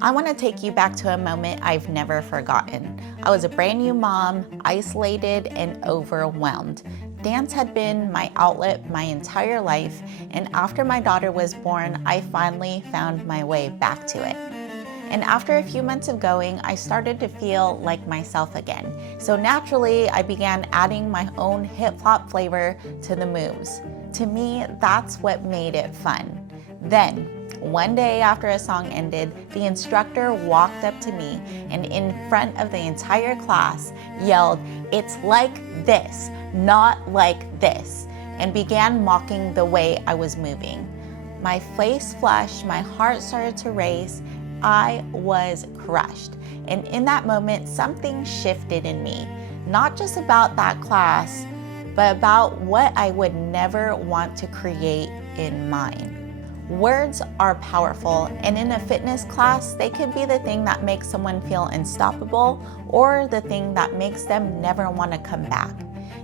I want to take you back to a moment I've never forgotten. I was a brand new mom, isolated and overwhelmed. Dance had been my outlet my entire life, and after my daughter was born, I finally found my way back to it. And after a few months of going, I started to feel like myself again. So naturally, I began adding my own hip-hop flavor to the moves. To me, that's what made it fun. Then, one day after a song ended, the instructor walked up to me and in front of the entire class yelled, "It's like this, not like this," and began mocking the way I was moving. My face flushed, my heart started to race. I was crushed. And in that moment, something shifted in me, not just about that class, but about what I would never want to create in mine. Words are powerful, and in a fitness class, they could be the thing that makes someone feel unstoppable or the thing that makes them never want to come back.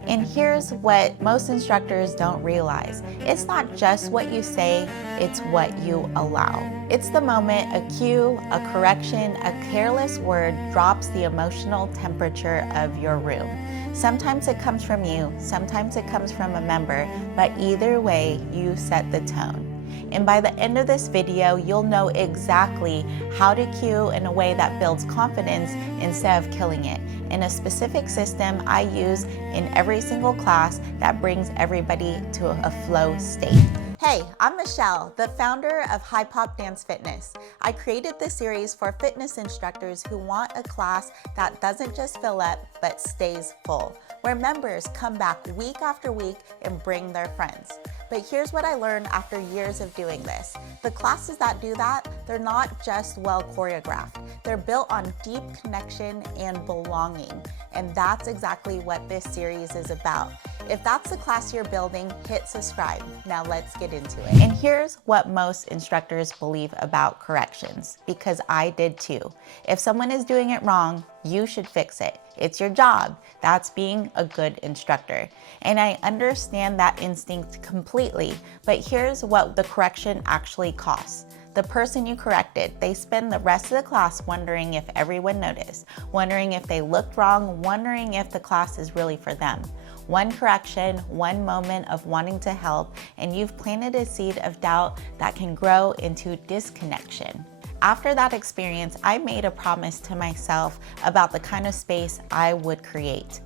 And here's what most instructors don't realize. It's not just what you say, it's what you allow. It's the moment a cue, a correction, a careless word drops the emotional temperature of your room. Sometimes it comes from you, sometimes it comes from a member, but either way, you set the tone. And by the end of this video, you'll know exactly how to cue in a way that builds confidence instead of killing it, in a specific system I use in every single class that brings everybody to a flow state. Hey, I'm Michelle, the founder of HiiPOP Dance Fitness. I created this series for fitness instructors who want a class that doesn't just fill up, but stays full, where members come back week after week and bring their friends. But here's what I learned after years of doing this. The classes that do that, they're not just well choreographed. They're built on deep connection and belonging. And that's exactly what this series is about. If that's the class you're building, hit subscribe. Now let's get into it. And here's what most instructors believe about corrections, because I did too. If someone is doing it wrong, you should fix it. It's your job. That's being a good instructor. And I understand that instinct completely, but here's what the correction actually costs. The person you corrected, they spend the rest of the class wondering if everyone noticed, wondering if they looked wrong, wondering if the class is really for them. One correction, one moment of wanting to help, and you've planted a seed of doubt that can grow into disconnection. After that experience, I made a promise to myself about the kind of space I would create.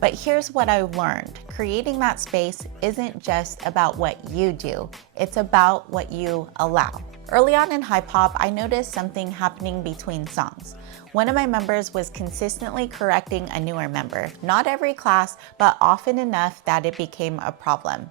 But here's what I learned. Creating that space isn't just about what you do, it's about what you allow. Early on in HiiPOP, I noticed something happening between songs. One of my members was consistently correcting a newer member. Not every class, but often enough that it became a problem.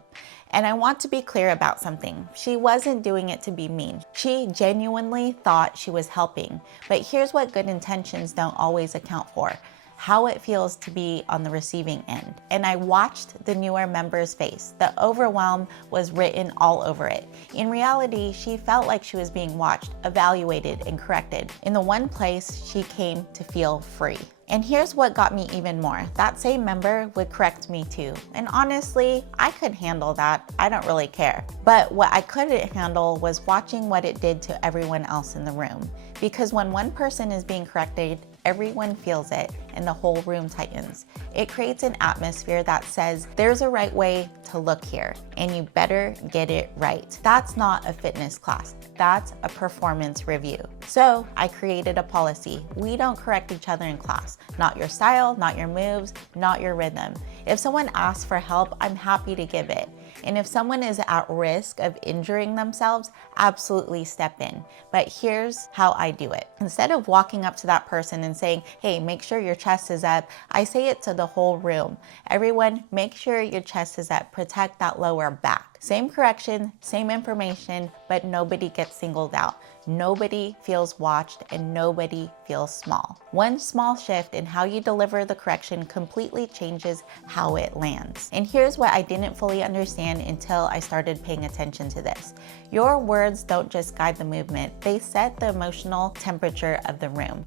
And I want to be clear about something. She wasn't doing it to be mean. She genuinely thought she was helping. But here's what good intentions don't always account for: how it feels to be on the receiving end. And I watched the newer member's face. The overwhelm was written all over it. In reality, she felt like she was being watched, evaluated, and corrected. In the one place she came to feel free. And here's what got me even more. That same member would correct me too. And honestly, I could handle that. I don't really care. But what I couldn't handle was watching what it did to everyone else in the room. Because when one person is being corrected, everyone feels it and the whole room tightens. It creates an atmosphere that says there's a right way to look here and you better get it right. That's not a fitness class. That's a performance review. So I created a policy. We don't correct each other in class. Not your style, not your moves, not your rhythm. If someone asks for help, I'm happy to give it. And if someone is at risk of injuring themselves, absolutely step in. But here's how I do it. Instead of walking up to that person and saying, "Hey, make sure your chest is up," I say it to the whole room. Everyone, make sure your chest is up. Protect that lower back. Same correction, same information, but nobody gets singled out. Nobody feels watched and nobody feels small. One small shift in how you deliver the correction completely changes how it lands. And here's what I didn't fully understand until I started paying attention to this. Your words don't just guide the movement, they set the emotional temperature of the room.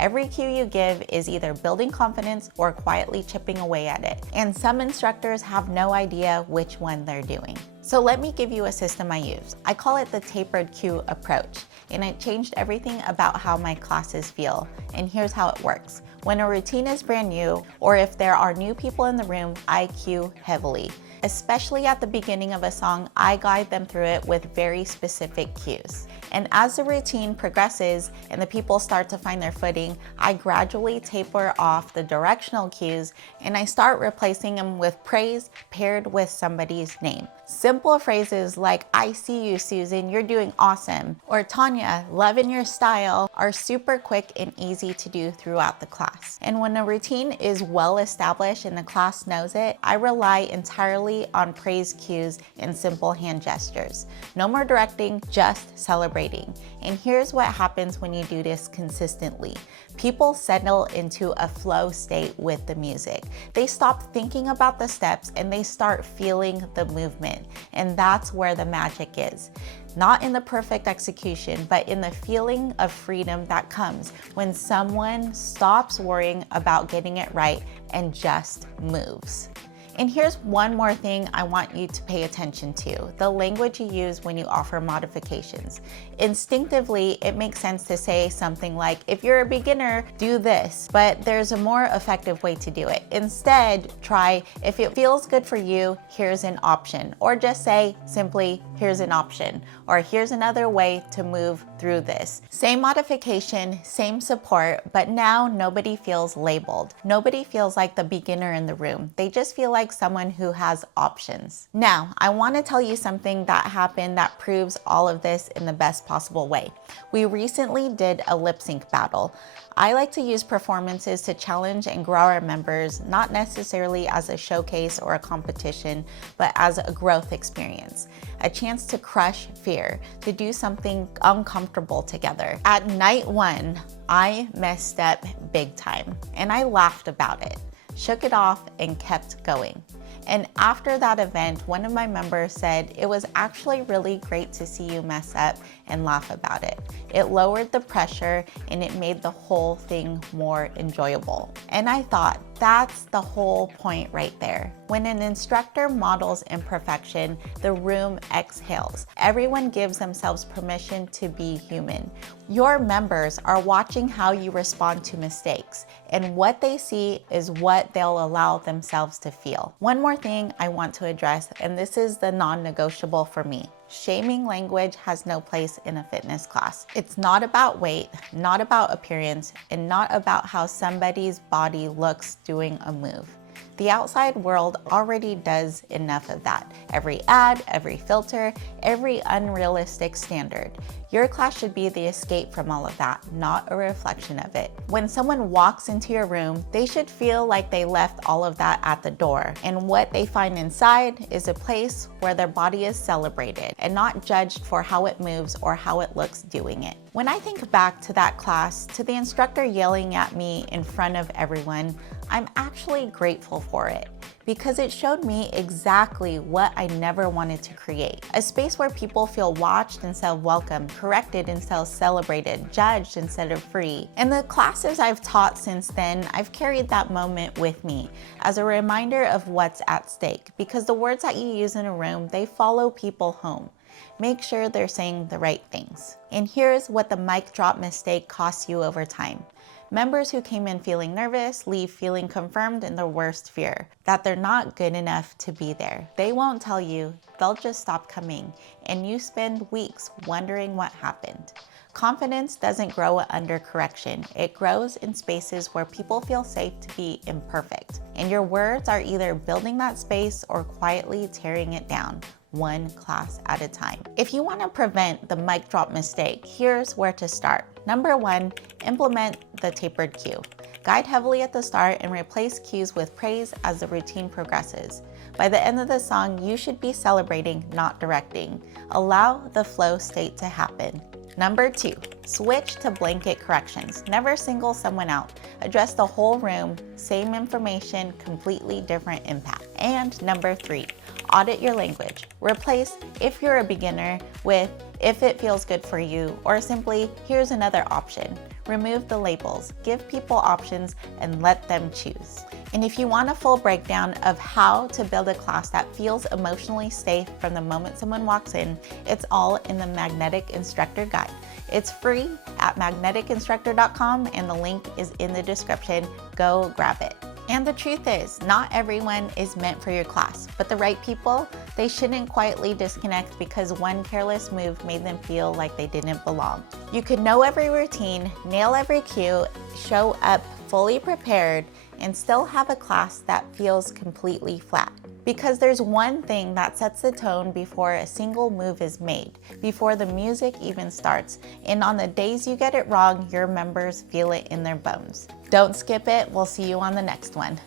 Every cue you give is either building confidence or quietly chipping away at it. And some instructors have no idea which one they're doing. So let me give you a system I use. I call it the Tapered Cue Approach, and it changed everything about how my classes feel. And here's how it works. When a routine is brand new, or if there are new people in the room, I cue heavily. Especially at the beginning of a song, I guide them through it with very specific cues. And as the routine progresses and the people start to find their footing, I gradually taper off the directional cues and I start replacing them with praise paired with somebody's name. Simple phrases like, "I see you, Susan, you're doing awesome," or "Tanya, loving your style," are super quick and easy to do throughout the class. And when a routine is well established and the class knows it, I rely entirely on praise cues and simple hand gestures. No more directing, just celebrating. And here's what happens when you do this consistently. People settle into a flow state with the music. They stop thinking about the steps and they start feeling the movement. And that's where the magic is. Not in the perfect execution, but in the feeling of freedom that comes when someone stops worrying about getting it right and just moves. And here's one more thing I want you to pay attention to: the language you use when you offer modifications. Instinctively, it makes sense to say something like, "If you're a beginner, do this," but there's a more effective way to do it. Instead, try, "If it feels good for you, here's an option," or just say simply, "Here's an option," or "Here's another way to move through this." Same modification, same support, but now nobody feels labeled. Nobody feels like the beginner in the room. They just feel like someone who has options. Now, I want to tell you something that happened that proves all of this in the best possible way. We recently did a lip sync battle. I like to use performances to challenge and grow our members, not necessarily as a showcase or a competition, but as a growth experience. A chance to crush fear, to do something uncomfortable together. At night one, I messed up big time, and I laughed about it, shook it off, and kept going. And after that event, one of my members said, "It was actually really great to see you mess up and laugh about it. It lowered the pressure and it made the whole thing more enjoyable." And I thought, that's the whole point right there. When an instructor models imperfection, the room exhales. Everyone gives themselves permission to be human. Your members are watching how you respond to mistakes, and what they see is what they'll allow themselves to feel. One more thing I want to address, and this is the non-negotiable for me. Shaming language has no place in a fitness class. It's not about weight, not about appearance, and not about how somebody's body looks doing a move. The outside world already does enough of that. Every ad, every filter, every unrealistic standard. Your class should be the escape from all of that, not a reflection of it. When someone walks into your room, they should feel like they left all of that at the door. And what they find inside is a place where their body is celebrated and not judged for how it moves or how it looks doing it. When I think back to that class, to the instructor yelling at me in front of everyone, I'm actually grateful for it, because it showed me exactly what I never wanted to create. A space where people feel watched instead of welcome, corrected instead of celebrated, judged instead of free. In the classes I've taught since then, I've carried that moment with me as a reminder of what's at stake, because the words that you use in a room, they follow people home. Make sure they're saying the right things. And here's what the mic drop mistake costs you over time. Members who came in feeling nervous leave feeling confirmed in their worst fear, that they're not good enough to be there. They won't tell you, they'll just stop coming, and you spend weeks wondering what happened. Confidence doesn't grow under correction. It grows in spaces where people feel safe to be imperfect. And your words are either building that space or quietly tearing it down, one class at a time. If you want to prevent the mic drop mistake, here's where to start. Number one, implement the tapered cue. Guide heavily at the start and replace cues with praise as the routine progresses. By the end of the song, you should be celebrating, not directing. Allow the flow state to happen. Number two, switch to blanket corrections. Never single someone out. Address the whole room, same information, completely different impact. And number three, audit your language. Replace "if you're a beginner" with if it feels good for you, or simply, here's another option. Remove the labels, give people options, and let them choose. And if you want a full breakdown of how to build a class that feels emotionally safe from the moment someone walks in, it's all in the Magnetic Instructor Guide. It's free at magneticinstructor.com, and the link is in the description. Go grab it. And the truth is, not everyone is meant for your class, but the right people, they shouldn't quietly disconnect because one careless move made them feel like they didn't belong. You could know every routine, nail every cue, show up fully prepared, and still have a class that feels completely flat. Because there's one thing that sets the tone before a single move is made, before the music even starts, and on the days you get it wrong, your members feel it in their bones. Don't skip it, we'll see you on the next one.